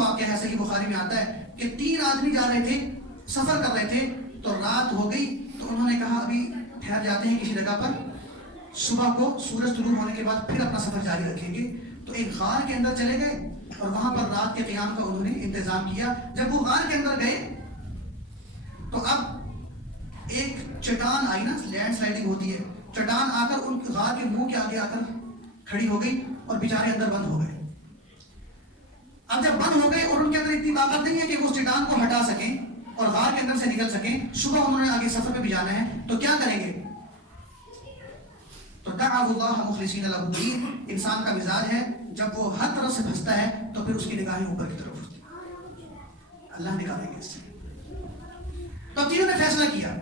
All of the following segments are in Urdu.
واقعہ ہے، صحیح بخاری میں آتا ہے کہ 3 آدمی جا رہے تھے، سفر کر رہے تھے، تو رات ہو گئی تو انہوں نے کہا ابھی ٹھہر جاتے ہیں کسی جگہ پر، صبح کو سورج طلوع ہونے کے بعد پھر اپنا سفر جاری رکھیں گے۔ تو ایک غار کے اندر چلے گئے اور وہاں پر رات کے قیام کا انہوں نے انتظام کیا۔ جب وہ غار کے اندر گئے تو اب ایک چٹان آئی نا، لینڈ سلائڈنگ ہوتی ہے، چٹان آ کر ان غار کے منہ کے آگے آ کر کھڑی ہو گئی اور بیچارے اندر بند ہو گئے۔ اب جب بند ہو گئے اور ان کے اندر اتنی طاقت نہیں ہے کہ وہ اس چٹان کو ہٹا سکیں اور غار کے اندر سے نکل سکیں، صبح انہوں نے آگے سفر پہ بھی جانا ہے، تو کیا کریں گے؟ تو دعوا اللہ مخلصین لہ الدین، انسان کا مزاج ہے جب وہ ہر طرف سے پھنستا ہے تو پھر اس کی نگاہیں اوپر کی طرف ہوتی ہیں، اللہ نکالیں گے اس سے۔ تو تینوں نے فیصلہ کیا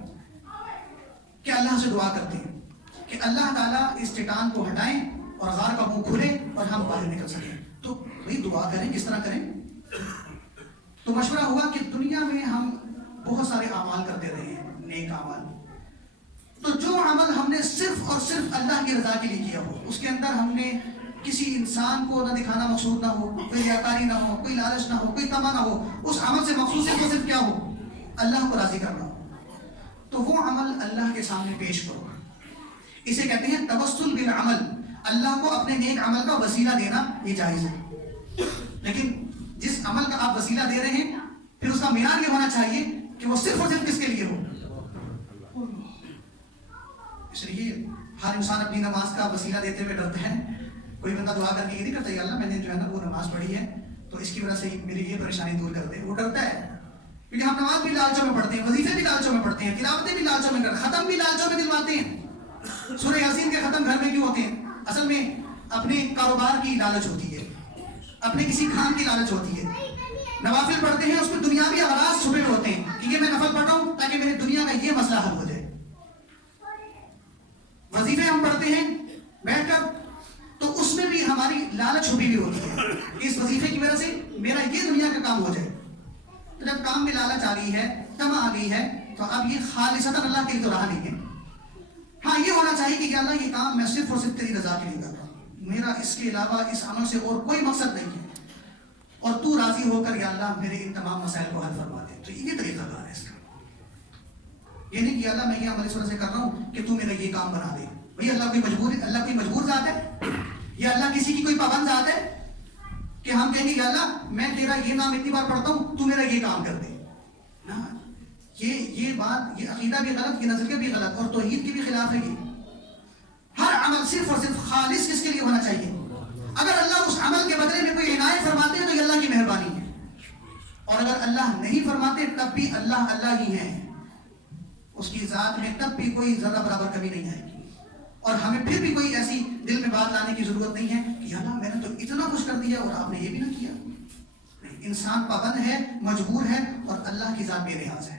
کہ اللہ سے دعا کرتے ہیں کہ اللہ تعالیٰ اس چٹان کو ہٹائیں اور غار کا منہ کھلے اور ہم باہر نکل سکیں۔ تو بھئی دعا کریں، کس طرح کریں؟ تو مشورہ ہوا کہ دنیا میں ہم بہت سارے اعمال کرتے رہے ہیں، نیک اعمال، تو جو عمل ہم نے صرف اور صرف اللہ کی رضا کے لیے کیا ہو، اس کے اندر ہم نے کسی انسان کو نہ دکھانا مقصود نہ ہو، کوئی ریاکاری نہ ہو، کوئی لالچ نہ ہو، کوئی طمع نہ ہو، اس عمل سے مقصود صرف کیا ہو؟ اللہ کو راضی کرنا ہو، تو وہ عمل اللہ کے سامنے پیش کرو۔ اسے کہتے ہیں توسل بالعمل، اللہ کو اپنے نیک عمل کا وسیلہ دینا، یہ جائز ہے، لیکن جس عمل کا آپ وسیلہ دے رہے ہیں پھر اس کا معیار یہ ہونا چاہیے کہ وہ صرف اور صرف کس کے لیے ہو۔ اس لیے ہر انسان اپنی نماز کا وسیلہ دیتے ہوئے ڈرتا ہے۔ کوئی بندہ دعا کر کے یہ نہیں کرتا یا اللہ میں نے جو ہے نا وہ نماز پڑھی ہے تو اس کی وجہ سے میری یہ پریشانی دور کر دے، وہ ڈرتا ہے، کیونکہ ہم نماز بھی لالچوں میں پڑھتے ہیں، وظیفے بھی لالچوں میں پڑھتے ہیں، تلاوتیں بھی لالچوں میں کرتے ہیں، ختم بھی لالچوں میں دلواتے ہیں۔ سورہ یاسین کے ختم گھر میں کیوں ہوتے ہیں؟ اصل میں اپنے کاروبار کی لالچ ہوتی ہے، اپنے کسی کام کی لالچ ہوتی ہے۔ نوافل پڑھتے ہیں، اس میں دنیاوی اغراض چھپے ہوتے ہیں کہ یہ میں نفل پڑھ رہا ہوں تاکہ میرے دنیا کا یہ مسئلہ حل ہو جائے۔ وظیفے ہم پڑھتے ہیں بیٹھ کر تو اس میں بھی ہماری لالچ چھپی ہوئی ہوتی ہے کہ اس وظیفے کی وجہ سے میرا یہ دنیا کا کام ہو جائے۔ تو جب کام میں لالچ آ گئی ہے، طمع آ گئی ہے، تو اب یہ خالصتاً اللہ کے لیے تو رہا نہیں ہے۔ ہاں یہ ہونا چاہیے کہ اللہ یہ کام میں صرف اور صرف تیری رضا کے لیے کر رہا ہوں، میرا اس کے علاوہ اس عمل سے اور کوئی مقصد نہیں ہے، اور تو راضی ہو کر یا اللہ میرے ان تمام مسائل کو حل فرما دے۔ تو یہ طریقہ کار ہے اس کا، یہ نہیں کہ اللہ میں یہ عمل اس وجہ سے کر رہا ہوں کہ تو میرا یہ کام بنا دے۔ بھئی اللہ کوئی مجبور ذات ہے یا اللہ کسی کی کوئی پابند ذات ہے کہ ہم کہیں گے یا اللہ میں تیرا یہ نام اتنی بار پڑھتا ہوں تو میرا یہ کام کر دے؟ نا، یہ بات، یہ عقیدہ بھی غلط، یہ نظریہ بھی غلط اور توحید کے بھی خلاف ہے۔ یہ ہر عمل صرف اور صرف خالص کس کے لیے ہونا چاہیے۔ اگر اللہ اس عمل کے بدلے میں کوئی عنایت فرماتے ہیں تو یہ اللہ کی مہربانی ہے، اور اگر اللہ نہیں فرماتے تب بھی اللہ اللہ ہی ہے، اس کی ذات میں تب بھی کوئی ذرہ برابر کمی نہیں آئے گی، اور ہمیں پھر بھی کوئی ایسی دل میں بات لانے کی ضرورت نہیں ہے کہ اللہ میں نے تو اتنا کچھ کر دیا اور آپ نے یہ بھی نہ کیا۔ انسان پابند ہے، مجبور ہے، اور اللہ کی ذات بے نیاز ہے۔